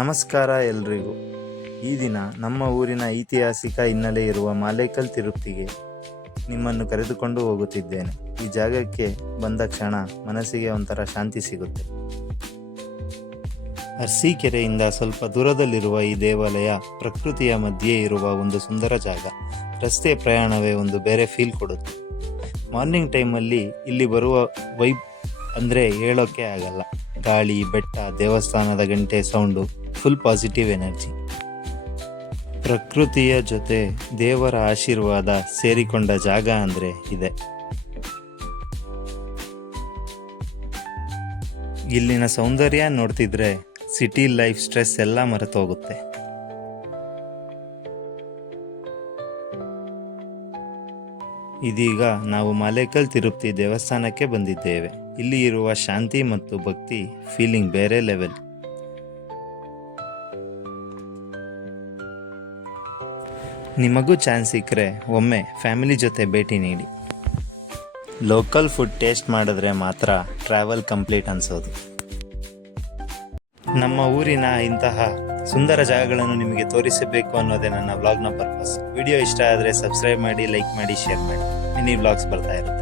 ನಮಸ್ಕಾರ ಎಲ್ರಿಗೂ. ಈ ದಿನ ನಮ್ಮ ಊರಿನ ಐತಿಹಾಸಿಕ ಹಿನ್ನೆಲೆ ಇರುವ ಮಾಲೇಕಲ್ ತಿರುಪ್ತಿಗೆ ನಿಮ್ಮನ್ನು ಕರೆದುಕೊಂಡು ಹೋಗುತ್ತಿದ್ದೇನೆ. ಈ ಜಾಗಕ್ಕೆ ಬಂದ ಕ್ಷಣ ಮನಸ್ಸಿಗೆ ಒಂಥರ ಶಾಂತಿ ಸಿಗುತ್ತೆ. ಅರಸೀಕೆರೆಯಿಂದ ಸ್ವಲ್ಪ ದೂರದಲ್ಲಿರುವ ಈ ದೇವಾಲಯ ಪ್ರಕೃತಿಯ ಮಧ್ಯೆ ಇರುವ ಒಂದು ಸುಂದರ ಜಾಗ. ರಸ್ತೆ ಪ್ರಯಾಣವೇ ಒಂದು ಬೇರೆ ಫೀಲ್ ಕೊಡುತ್ತೆ. ಮಾರ್ನಿಂಗ್ ಟೈಮಲ್ಲಿ ಇಲ್ಲಿ ಬರುವ ವೈಬ್ ಅಂದರೆ ಹೇಳೋಕ್ಕೆ ಆಗಲ್ಲ. ಗಾಳಿ, ಬೆಟ್ಟ, ದೇವಸ್ಥಾನದ ಗಂಟೆ ಸೌಂಡು, ಫುಲ್ ಪಾಸಿಟಿವ್ ಎನರ್ಜಿ. ಪ್ರಕೃತಿಯ ಜೊತೆ ದೇವರ ಆಶೀರ್ವಾದ ಸೇರಿಕೊಂಡ ಜಾಗ ಅಂದರೆ ಇದೆ. ಇಲ್ಲಿನ ಸೌಂದರ್ಯ ನೋಡ್ತಿದ್ರೆ ಸಿಟಿ ಲೈಫ್ ಸ್ಟ್ರೆಸ್ ಎಲ್ಲ ಮರೆತೋಗುತ್ತೆ. ಇದೀಗ ನಾವು ಮಾಲೇಕಲ್ ತಿರುಪ್ತಿ ದೇವಸ್ಥಾನಕ್ಕೆ ಬಂದಿದ್ದೇವೆ. ಇಲ್ಲಿ ಇರುವ ಶಾಂತಿ ಮತ್ತು ಭಕ್ತಿ ಫೀಲಿಂಗ್ ಬೇರೆ ಲೆವೆಲ್. ನಿಮಗೂ ಚಾನ್ಸ್ ಸಿಕ್ಕರೆ ಒಮ್ಮೆ ಫ್ಯಾಮಿಲಿ ಜೊತೆ ಭೇಟಿ ನೀಡಿ. ಲೋಕಲ್ ಫುಡ್ ಟೇಸ್ಟ್ ಮಾಡಿದ್ರೆ ಮಾತ್ರ ಟ್ರಾವೆಲ್ ಕಂಪ್ಲೀಟ್ ಅನ್ಸೋದು. ನಮ್ಮ ಊರಿನ ಇಂತಹ ಸುಂದರ ಜಾಗಗಳನ್ನು ನಿಮಗೆ ತೋರಿಸಬೇಕು ಅನ್ನೋದೇ ನನ್ನ ವ್ಲಾಗ್ನ ಪರ್ಪಸ್. ವಿಡಿಯೋ ಇಷ್ಟ ಆದರೆ ಸಬ್ಸ್ಕ್ರೈಬ್ ಮಾಡಿ, ಲೈಕ್ ಮಾಡಿ, ಶೇರ್ ಮಾಡಿ. ಮಿನಿ ವ್ಲಾಗ್ಸ್ ಬರ್ತಾ ಇರುತ್ತೆ.